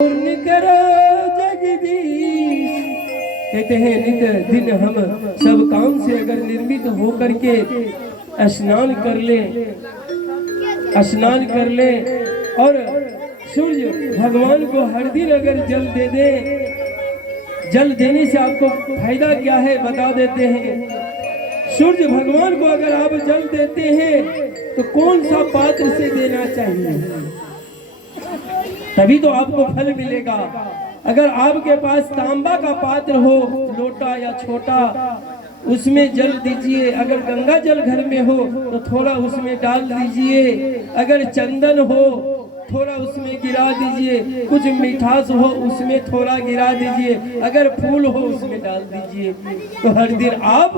पूर्ण करो जगदीश। कहते हैं नित दिन हम सब काम से अगर निर्मित होकर के स्नान कर ले और सूर्य भगवान को हर दिन अगर जल दे दे, जल देने से आपको फायदा क्या है बता देते हैं। सूर्य भगवान को अगर आप जल देते हैं तो कौन सा पात्र से देना चाहिए, तभी तो आपको फल मिलेगा। अगर आपके पास तांबा का पात्र हो, लोटा या छोटा, उसमें जल दीजिए। अगर गंगा जल घर में हो तो थोड़ा उसमें डाल दीजिए। अगर चंदन हो थोड़ा उसमें गिरा दीजिए। कुछ मिठास हो उसमें थोड़ा गिरा दीजिए। अगर फूल हो उसमें डाल दीजिए। तो हर दिन आप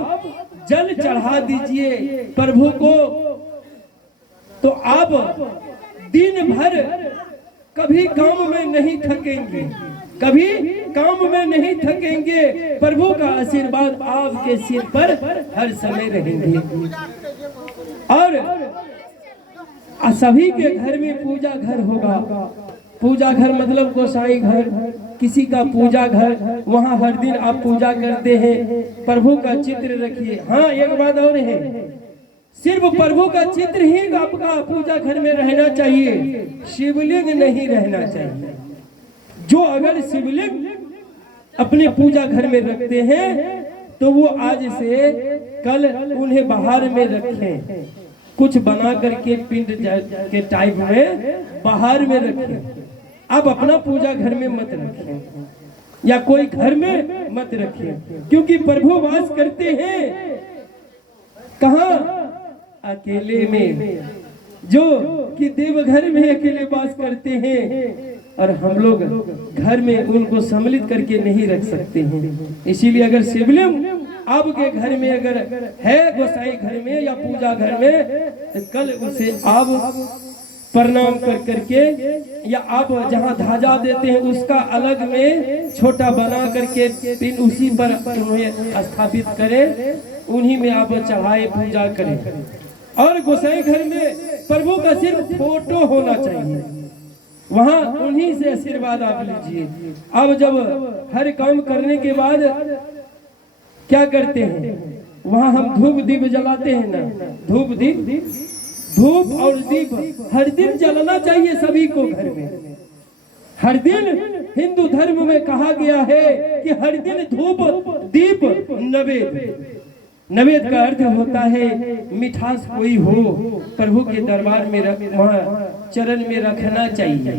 जल चढ़ा दीजिए प्रभु को, तो आप दिन भर कभी काम में नहीं थकेंगे, कभी काम में नहीं थकेंगे। प्रभु का आशीर्वाद आपके सिर पर हर समय रहेंगे। और सभी के घर में पूजा घर होगा। पूजा घर मतलब गोसाई घर, किसी का पूजा घर, वहाँ हर दिन आप पूजा करते हैं। प्रभु का चित्र रखिए। हाँ, एक बात और है, सिर्फ प्रभु का चित्र ही आपका पूजा घर में रहना चाहिए, शिवलिंग नहीं रहना चाहिए। जो अगर शिवलिंग अपने पूजा घर में रखते हैं तो वो आज से कल उन्हें बाहर में रखें, कुछ बना करके पिंड के टाइप में बाहर में रखें। आप अपना पूजा घर में मत रखें या कोई घर में मत रखें, क्योंकि प्रभु वास करते हैं कहाँ? अकेले में, जो कि देवघर में अकेले वास करते हैं। और हम लोग घर में उनको सम्मिलित करके नहीं रख सकते हैं। इसीलिए अगर शिवलिंग आपके घर में अगर है, गोसाई घर में या पूजा घर में, तो कल उसे आप प्रणाम कर करके, या आप जहाँ ध्वजा देते हैं उसका अलग में छोटा बना करके फिर उसी पर उन्हें स्थापित करें, उन्हीं में आप चढ़ाए पूजा करें। और गोसाई घर में प्रभु का सिर्फ फोटो होना चाहिए, वहाँ उन्हीं से आशीर्वाद आप लीजिए। अब जब हर काम करने के बाद क्या करते हैं, वहाँ हम धूप दीप जलाते हैं ना, धूप और दीप हर दिन जलाना चाहिए सभी को घर में। हर दिन हिंदू धर्म में कहा गया है कि हर दिन धूप दीप नवेद का अर्थ होता है मिठास कोई हो, प्रभु के दरबार में वहाँ चरण में रखना चाहिए।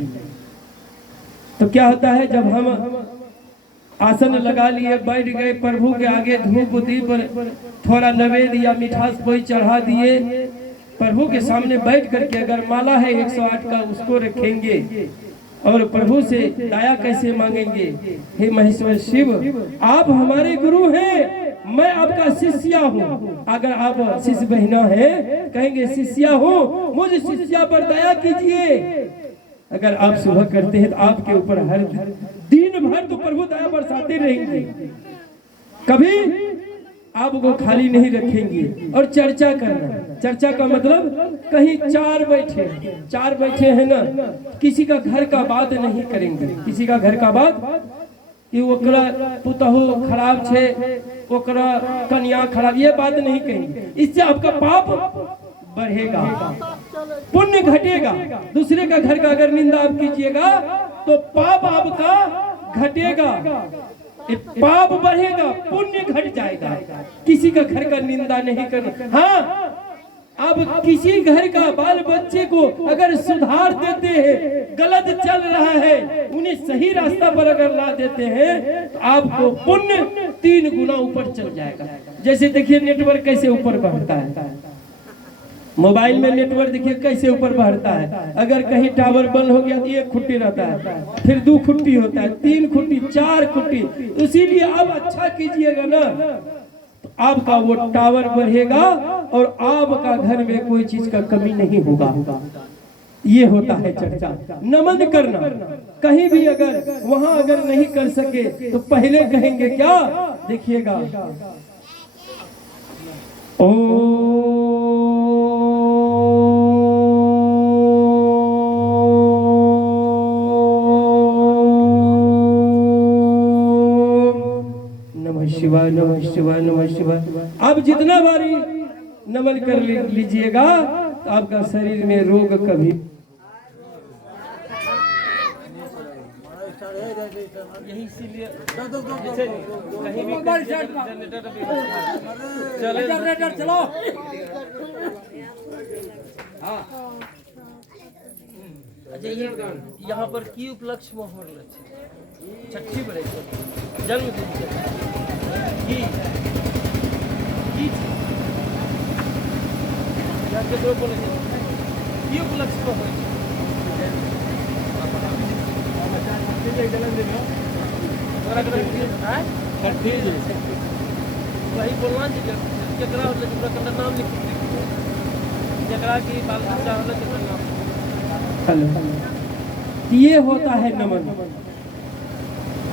तो क्या होता है, जब हम आसन लगा लिए, बैठ गए, प्रभु के आगे धूप दीप थोड़ा नवेद या मिठास कोई चढ़ा दिए, प्रभु के सामने बैठ करके अगर माला है 108 का उसको रखेंगे और प्रभु से दया कैसे मांगेंगे, हे महेश्वर शिव आप हमारे गुरु हैं, मैं आपका शिष्या हूँ। अगर आप शिष्य बहना है, कहेंगे शिष्या हूँ, मुझे शिष्या पर दया कीजिए। अगर आप सुबह करते हैं तो आपके ऊपर हर दिन भर तो प्रभु दया बरसाते रहेंगे, कभी आपको खाली नहीं रखेंगे। और चर्चा करना, चर्चा का मतलब कहीं चार बैठे हैं ना, किसी का घर का बात नहीं करेंगे, किसी का घर का बात कि ओकरा पुतहु खराब छे, ओकरा कन्या खराब, ये बात नहीं कहेंगे। इससे आपका पाप बढ़ेगा, पुण्य घटेगा। दूसरे का घर का अगर निंदा आप कीजिएगा तो पाप आपका घटेगा, पाप बढ़ेगा, पुण्य घट जाएगा। किसी का घर का निंदा नहीं करना। हाँ, अब किसी घर का बाल बच्चे को अगर सुधार देते हैं, गलत चल रहा है, उन्हें सही रास्ता पर अगर ला देते हैं तो आपको पुण्य 3 गुना ऊपर चल जाएगा। जैसे देखिए नेटवर्क कैसे ऊपर बढ़ता है, मोबाइल में नेटवर्क देखिए कैसे ऊपर बढ़ता है। अगर कहीं टावर बंद हो गया तो 1 खुट्टी रहता है, फिर 2 खुट्टी होता है, 3 खुट्टी, 4 खुट्टी। इसीलिए अब अच्छा कीजिएगा ना, तो आपका वो टावर बढ़ेगा और आपका घर में कोई चीज का कमी नहीं होगा। ये होता है चर्चा। नमन करना, कहीं भी अगर वहां अगर नहीं कर सके तो पहले कहेंगे क्या, देखिएगा, ओ शिवाय, नमः शिवाय, नमः शिवाय। आप जितना बारी नमन कर लीजिएगा तो आपका शरीर में रोग कभी यही इसीलिए कहीं भी जनरेटर चलो। अच्छा, ये यहाँ पर की उपलक्ष्य में हो रहा है छठी बड़े जन्मदिन की उपलक्ष्य में हो वही बोलना जरा नाम लिख जरा की बाल बच्चा नाम। ये होता है नमन।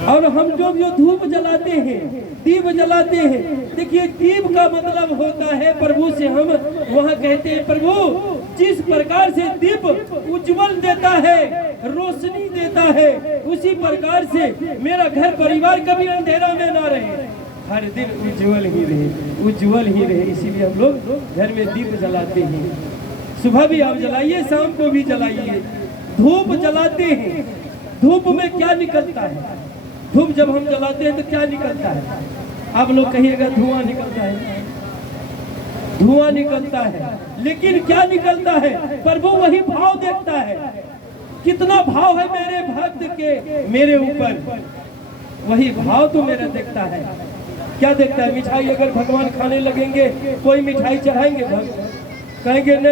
और हम जो धूप जलाते हैं, दीप जलाते हैं, देखिए दीप का मतलब होता है प्रभु से हम वहाँ कहते हैं प्रभु जिस प्रकार से दीप उज्जवल देता है, रोशनी देता है, उसी प्रकार से मेरा घर परिवार कभी अंधेरा में ना रहे, हर दिन उज्जवल ही रहे, उज्जवल ही रहे। इसीलिए हम लोग घर में दीप जलाते हैं। सुबह भी आप जलाइए, शाम को भी जलाइए। धूप जलाते हैं, धूप में क्या निकलता है? धूप जब हम जलाते हैं तो क्या निकलता है? आप लोग कहिएगा धुआं निकलता है, धुआं निकलता है, लेकिन क्या निकलता है? प्रभु वही भाव देखता है, कितना भाव है मेरे भक्त के मेरे ऊपर, वही भाव तो मेरा देखता है। क्या देखता है? मिठाई अगर भगवान खाने लगेंगे, कोई मिठाई चढ़ाएंगे, कहेंगे नहीं।